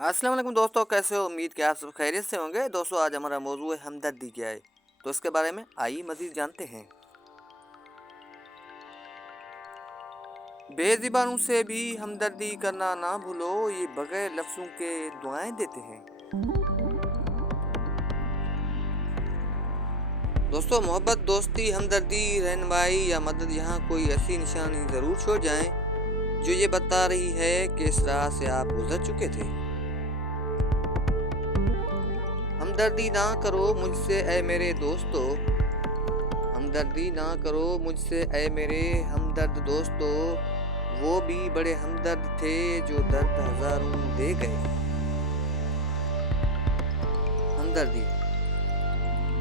अस्सलाम वालेकुम दोस्तों, कैसे हो? उम्मीद कि आप सब खैरियत से होंगे। दोस्तों, आज हमारा मौजू है हमदर्दी क्या है। तो इसके बारे में आइए मज़ीद जानते हैं। बेज़ुबानों से भी हमदर्दी करना ना भूलो, ये बगैर लफ्ज़ों के दुआएं देते हैं। दोस्तों, मोहब्बत, दोस्ती, हमदर्दी, रहनुमाई या मदद यहाँ कोई ऐसी निशानी ज़रूर छोड़ जाएं जो ये बता रही है कि इस राह से आप गुजर चुके थे। हमदर्दी ना करो मुझसे ऐ मेरे दोस्तों, हमदर्दी ना करो मुझसे ऐ मेरे हमदर्द दोस्तों, वो भी बड़े हमदर्द थे जो दर्द हजारों दे गए। हमदर्दी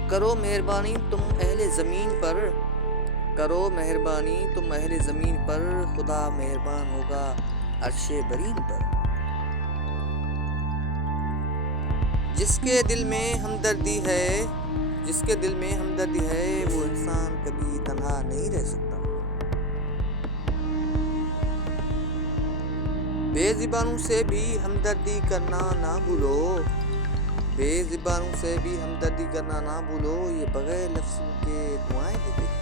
करो मेहरबानी तुम अहले ज़मीन पर, करो मेहरबानी तुम अहले ज़मीन पर, खुदा मेहरबान होगा अर्शे बरीन पर। जिसके दिल में हमदर्दी है, जिसके दिल में हमदर्दी है, वो इंसान कभी तन्हा नहीं रह सकता। बेज़ुबानों से भी हमदर्दी करना ना भूलो, बेज़ुबानों से भी हमदर्दी करना ना भूलो, ये बगैर लफ्ज़ों के दुआएं देते हैं।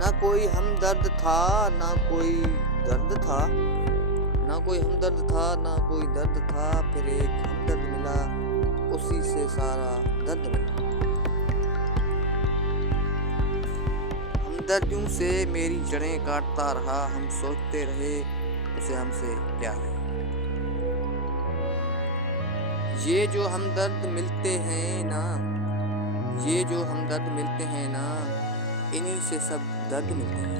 ना कोई हमदर्द था ना कोई दर्द था, ना कोई हमदर्द था ना कोई दर्द था, फिर एक हमदर्द मिला, उसी से सारा दर्द मिला। हमदर्दियों से मेरी जड़ें काटता रहा, हम सोचते रहे उसे हमसे प्यार है। ये जो हमदर्द मिलते हैं ना, ये जो हमदर्द मिलते हैं ना, इन्हीं से सब दर्द मिलते हैं।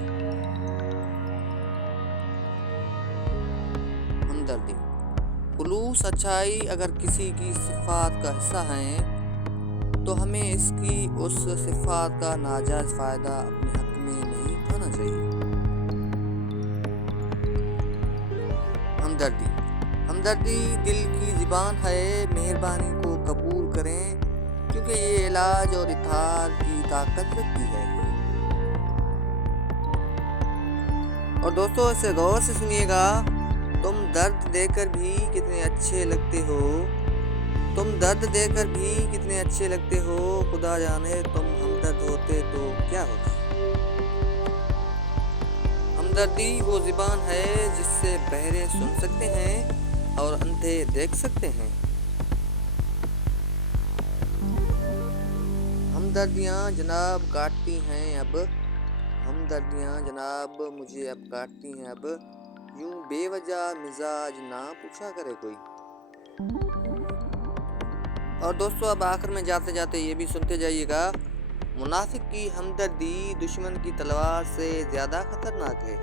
हमदर्दी खुलूस अच्छाई अगर किसी की सिफात का हिस्सा है, तो हमें इसकी उस सिफात का नाजायज़ फ़ायदा अपने हक में नहीं उठाना चाहिए। हमदर्दी हमदर्दी दिल की ज़ुबान है, मेहरबानी को कबूल करें, क्योंकि ये इलाज और इत्हार की ताकत रखती है। और दोस्तों, इसे गौर से सुनिएगा। तुम दर्द देकर भी कितने अच्छे लगते हो, तुम दर्द देकर भी कितने अच्छे लगते हो, खुदा जाने तुम हमदर्द होते तो क्या होता। हमदर्दी वो ज़ुबान है जिससे बहरे सुन सकते हैं और अंधे देख सकते हैं। हमदर्दियाँ जनाब काटती हैं अब, हमदर्दियाँ जनाब मुझे अब काटती हैं अब, यूं बेवजह मिजाज ना पूछा करे कोई। और दोस्तों, अब आखिर में जाते जाते ये भी सुनते जाइएगा। मुनाफिक की हमदर्दी दुश्मन की तलवार से ज़्यादा खतरनाक है।